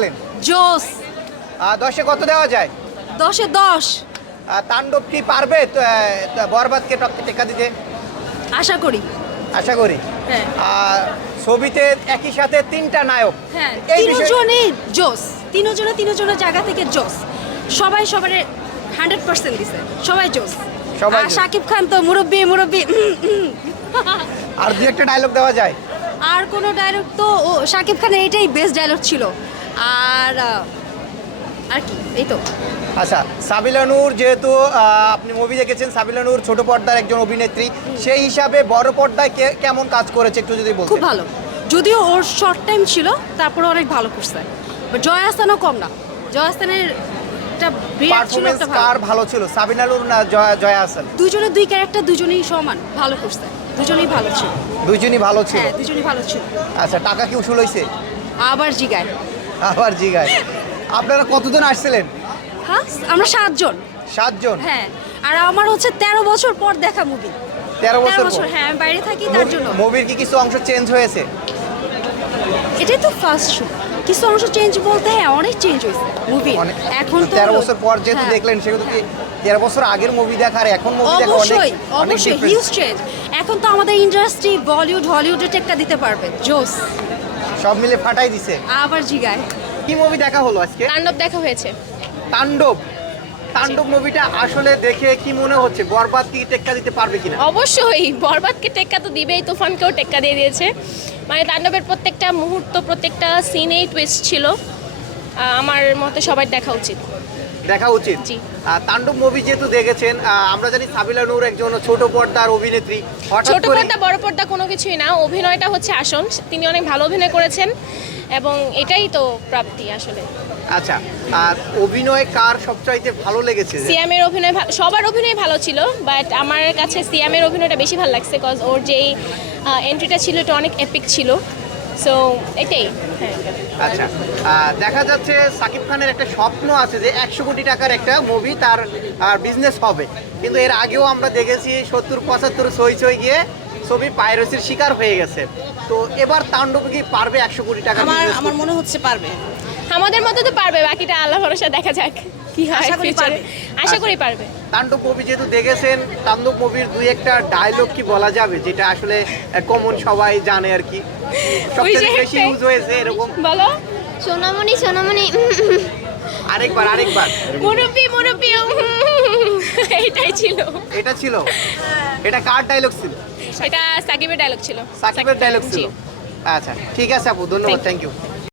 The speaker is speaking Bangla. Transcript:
দেখলেন? জোস। 10-এ কত দেওয়া যায়? 10-এ 10। তাণ্ডব কি পারবে বরবাদকে টেক্কা দিতে? আশা করি। আশা করি। হ্যাঁ ছবিতে একই সাথে 3টা নায়ক। হ্যাঁ, এই বিষয়ে তিনজনই জোস। তিনজনের জায়গা থেকে জোস। সবাই সবার 100% দিছে। সবাই জোস। সবাই আর জোস। শাকিব খান তো মুরব্বি। আর দুই একটা ডায়লগ দেওয়া যায়? আর কোনো ডায়লগ তো শাকিব খানের এটাই বেস্ট ডায়লগ ছিল। আর আর কি এই তো। আচ্ছা, সাবিলা নূর যেহেতু আপনি মুভি দেখেছেন, সাবিলা নূর ছোট পর্দার একজন অভিনেত্রী, সেই হিসাবে বড় পর্দায় কেমন কাজ করেছে একটু যদি বলতেন। খুব ভালো। যদিও ওর শর্ট টাইম ছিল, তারপরে অনেক ভালো করছে। বাট জয় আহসানও কম না। জয় আহসানের একটা বিরাট ছিল, পারফরম্যান্স একটা কার ভালো ছিল, সাবিনা নূর না জয়া আহসান? দুজনের দুই ক্যারেক্টার দুজনেই সমান ভালো করছে। দুজনেই ভালো ছিল। দুইজনই ভালো ছিল। হ্যাঁ, দুজনেই ভালো ছিল। আচ্ছা, টাকা কি উসুল হয়েছে? আবার জিগায়। আবার জিগায়। আপনারা কতজন আসছিলেন? হ্যাঁ, আমরা 7 জন। 7 জন। হ্যাঁ, আর আমার হচ্ছে 13 বছর পর দেখা মুভি। 13 বছর পর। হ্যাঁ, আমি বাইরে থাকি তার জন্য। মুভির কি কিছু অংশ চেঞ্জ হয়েছে? এটাই তো ফার্স্ট শো। কিছু অংশ চেঞ্জ বলতে হ্যাঁ অনেক চেঞ্জ হয়েছে মুভি। এখন তো 13 বছর পর যেহেতু হ্যাঁ। দেখলেন, সেগুলো কি 13 বছর আগের মুভি দেখার এখন মুভি দেখা অবশ্যই অনেক অবশ্যই difference। Huge change. এখন তো আমাদের ইন্ডাস্ট্রি বলিউড হলিউডে টেক্কা দিতে পারবে। জোস। সব মিলে ফাটাই দিছে। আবার জিগায়। কি মুভি দেখা হলো আজকে? তাণ্ডব দেখা হয়েছে। তাণ্ডব মুভিটা আসলে দেখে কি মনে হচ্ছে, বরবাদ কি টেক্কা দিতে পারবে কিনা? অবশ্যই বরবাদকে টেক্কা তো দিবেই, তুফানকেও টেক্কা দিয়ে দিয়েছে। মানে তাণ্ডবের প্রত্যেকটা মুহূর্ত, প্রত্যেকটা সিনেই টুইস্ট ছিল। আমার মতে সবার দেখা উচিত। দেখা উচিত। জি। তাণ্ডব মুভি যেহেতু দেখেছেন, আমরা জানি সাবিলা নূর একজন ছোট পর্দার অভিনেত্রী। হঠাৎ ছোট করে পর্দা বড় পর্দা কোনো কিছুই না, অভিনয়টা হচ্ছে আসল। তিনি অনেক ভালো অভিনয় করেছেন এবং এটাই তো প্রাপ্তি আসলে। আচ্ছা, আর অভিনয় কার সবচাইতে ভালো লেগেছে? সিয়ামের অভিনয় সবার অভিনয় ভালো ছিল, বাট আমার কাছে সিয়ামের অভিনয়টা বেশি ভালো লাগছে, কজ ওর যেই এন্ট্রিটা ছিল এটা অনেক এপিক ছিল। সো এটাই। হ্যাঁ। আচ্ছা, দেখা যাচ্ছে সাকিব খানের একটা স্বপ্ন আছে যে 100 কোটি টাকার একটা মুভি তার বিজনেস হবে, কিন্তু এর আগেও আমরা দেখেছি 70-75 ছই গিয়ে ছবি পাইরেসির শিকার হয়ে গেছে। তো এবার তাণ্ডব কি পারবে 100 কোটি টাকা? আমার মনে হচ্ছে পারবে। আমাদের মতো তো পারবে, বাকিটা আল্লাহ ভরসা, দেখা যাক কি হয়। আশা করি future-এ। পারবে। আশা করি পারবে। তাণ্ডব মুভি যেহেতু দেখেছেন, তাণ্ডব মুভির দুই একটা ডায়লগ কি বলা যাবে যেটা আসলে কমন সবাই জানে আর কি, ওই যে সবচেয়ে বেশি একটা- ইউজ হয়েছে এরকম? বলো। সোনামণি আরেকবার মুরব্বি এটাই ছিল। এটা ছিল? এটা কার ডায়লগ ছিল? এটা সাকিবের ডায়লগ ছিল। সাকিবের ডায়লগ ছিল। জি। আচ্ছা, ঠিক আছে আপু, ধন্যবাদ, Thank you. Thank you.